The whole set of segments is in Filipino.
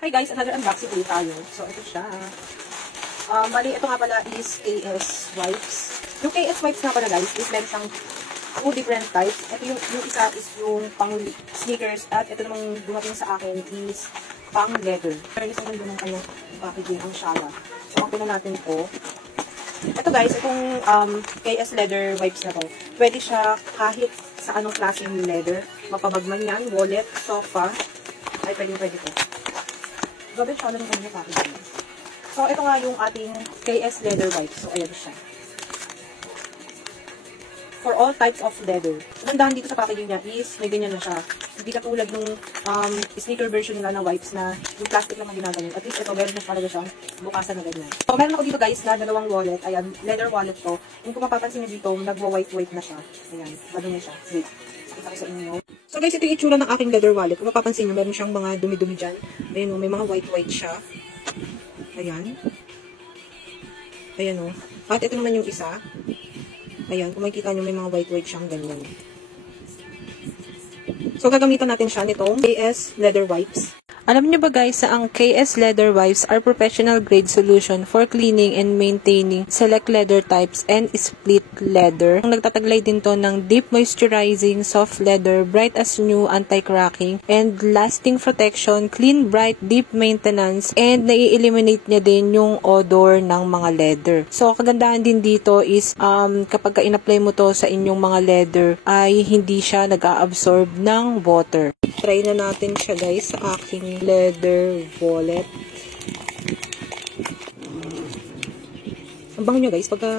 Hi guys, another unboxing ulit tayo. So, ito siya. Bali, ito nga pala is KS wipes. Yung KS wipes nga pala guys, is meron siyang 2 different types. Ito yung isa is yung pang sneakers at ito namang dumating sa akin is pang leather. Pero isang ganda ng kanyang packaging ang shala. So, open na natin ito. Ito guys, itong KS leather wipes na to. Pwede siya kahit sa anong klaseng leather. Mapabag man yan, wallet, sofa. Ay, pwede to. Grabe siya lang yung packaging. So, ito nga yung ating KS leather wipes. So, ayan siya. For all types of leather. Gandahan dito sa packaging niya is may ganyan na siya. Hindi katulad nung sneaker version nila na wipes na yung plastic lang ang ginaganyan. At least ito, meron na talaga siyang bukasan na ganyan. So, meron ako dito guys na dalawang wallet. Ayan, leather wallet to. Yung kung mapapansin niyo dito, nagwa-white na siya. Ayan, madumi siya. Wait, kita ko sa inyo. So guys, ito yung itsura ng aking leather wallet. Kung mapapansin nyo, meron siyang mga dumi-dumi dyan. Ayan o, may mga white siya. Ayan. Ayan o. At ito naman yung isa. Ayan, kung makikita nyo, may mga white siyang ganyan. So gagamitan natin siya nitong KS leather wipes. Alam niyo ba guys na ang KS leather wipes are professional grade solution for cleaning and maintaining select leather types and split leather. Nagtataglay din to ng deep moisturizing soft leather, bright as new anti-cracking, and lasting protection, clean, bright, deep maintenance, and nai-eliminate niya din yung odor ng mga leather. So kagandahan din dito is kapag in-apply mo to sa inyong mga leather ay hindi siya nag-a-absorb ng water. Try na natin siya guys sa aking leather wallet. Ang bango niya guys, pagka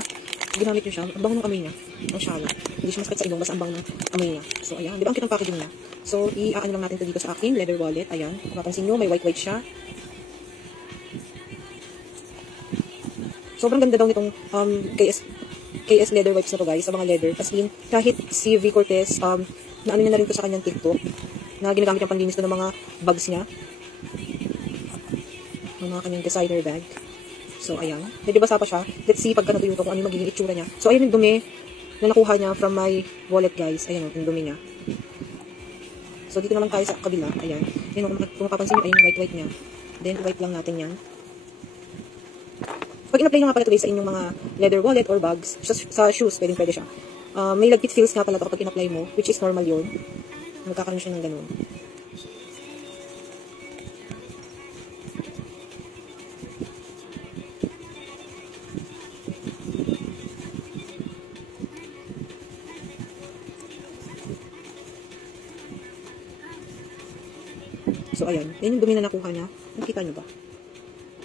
ginamit niyo siya, ang bango ng amoy niya. Ang shala. Hindi siya masakit sa ilong, basta ang bango ng amoy niya. So ayan, di ba ang kitang packaging niya? So i-aano lang natin ito dito sa aking leather wallet. Ayan, mapapansin niyo, may white siya. Sobrang ganda daw nitong KS leather wipes na to guys, sa mga leather. As in, kahit si V. Cortez, na ano niya na rin ko sa kanyang TikTok, na ginagamit yung panlinis ko ng mga bags niya. Ng mga kanyang designer bag. So, ayan. Medyo basa pa siya. Let's see pagka natuyo ito kung ano yung magiging itsura niya. So, ayan yung dumi na nakuha niya from my wallet, guys. Ayan yung dumi niya. So, dito naman tayo sa kabila. Ayan. Ayan, kung mapapansin niyo, ayun yung white niya. Then, white lang natin yan. Pag in-apply nyo nga pala ito sa inyong mga leather wallet or bags, sa shoes, pwede siya. May lagkit feels nga pala ito kapag in-apply mo, which is normal yun. Magkakaroon siya ng ganun. So, ayan. Yan yung dumi na nakuha niya. Nakikita nyo ba?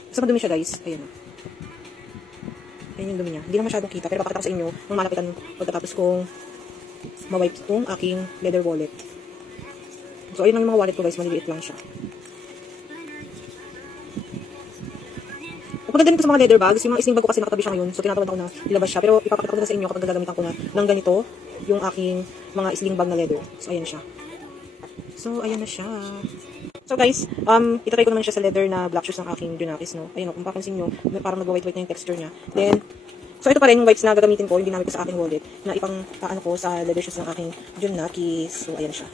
Basta madumi siya, guys. Ayan o. Ayan yung dumi niya. Hindi na masyadong kita. Pero pakita ko sa inyo nung malapitan pagkatapos kong ma-wipe itong aking leather wallet. So, ayun lang yung mga wallet ko, guys. Maliliit lang siya. Maganda din ko sa mga leather bags. Yung mga sling bag ko kasi nakatabi siya ngayon. So, tinatawan ko na ilabas siya. Pero ipapakita ko na sa inyo kapag gagamitan ko na ng ganito yung aking mga sling bag na leather. So, ayan siya. So, ayan na siya. So guys, itatry ko naman siya sa leather na black shoes ng aking Junakis, no? Ayun, kung papansin nyo, parang nag-white na yung texture niya. Then, so ito pa rin yung wipes na gagamitin ko, yung ginamit ko sa aking wallet, na ipang paano ko sa leather shoes ng aking Junakis. So, ayan siya.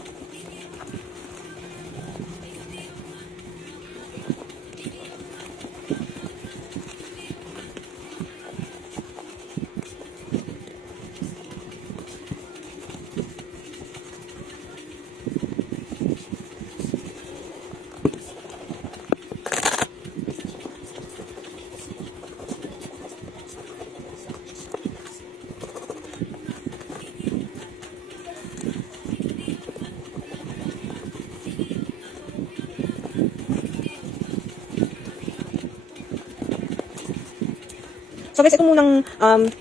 So guys, ito munang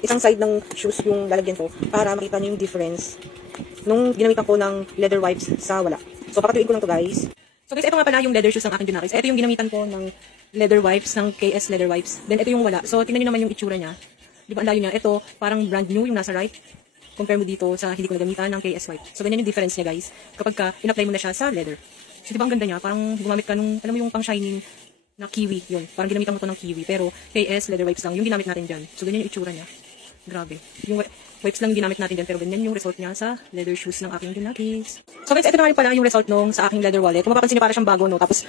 isang side ng shoes yung lalagyan ko para makita nyo yung difference nung ginamitan ko ng leather wipes sa wala. So papatuin ko lang to guys. So guys, ito nga pala yung leather shoes ng aking Junakis. Ito yung ginamitan ko ng leather wipes, ng KS leather wipes. Then ito yung wala. So tingnan nyo naman yung itsura niya. Di ba ang layo niya? Ito parang brand new yung nasa right. Compare mo dito sa hindi ko nagamitan ng KS wipe. So ganyan yung difference niya guys. Kapag in-apply mo na siya sa leather. So di ba ang ganda niya? Parang gumamit ka nung, alam mo yung pang shining na kiwi, yun. Parang ginamitan mo to ng kiwi. Pero KS leather wipes lang, yung ginamit natin dyan. So, ganyan yung itsura niya. Grabe. wipes lang ginamit natin dyan, pero ganyan yung result niya sa leather shoes ng aking Junakis. So guys, ito na nga rin pala yung result nung sa aking leather wallet. Kung mapapansin niyo, para siyang bago, no? Tapos,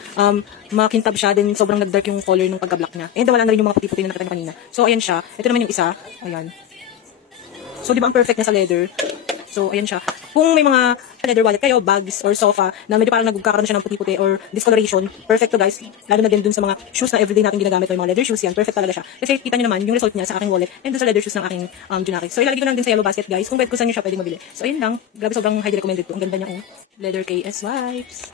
makintab siya, din sobrang nag-dark yung color ng pagka-black niya. And wala na rin yung mga puti-puti na nakita niyo kanina. So, ayan siya. Ito naman yung isa. Ayan. So, di ba ang perfect niya sa leather? So, ayan siya. Kung may mga leather wallet kayo, bags, or sofa, na medyo parang nagkakaroon siya ng puti-puti or discoloration, perfect to guys. Lalo na din dun sa mga shoes na everyday natin ginagamit o yung mga leather shoes yan. Perfect talaga siya. Kasi kita nyo naman yung result niya sa aking wallet and dun sa leather shoes ng aking Junakis. So, ilalagay ko lang din sa yellow basket guys. Kung pwede ko saan nyo siya pwedeng mabili. So, ayun lang. Grabe, sobrang highly recommended ko. Ang ganda niya, oh. Leather KS wipes.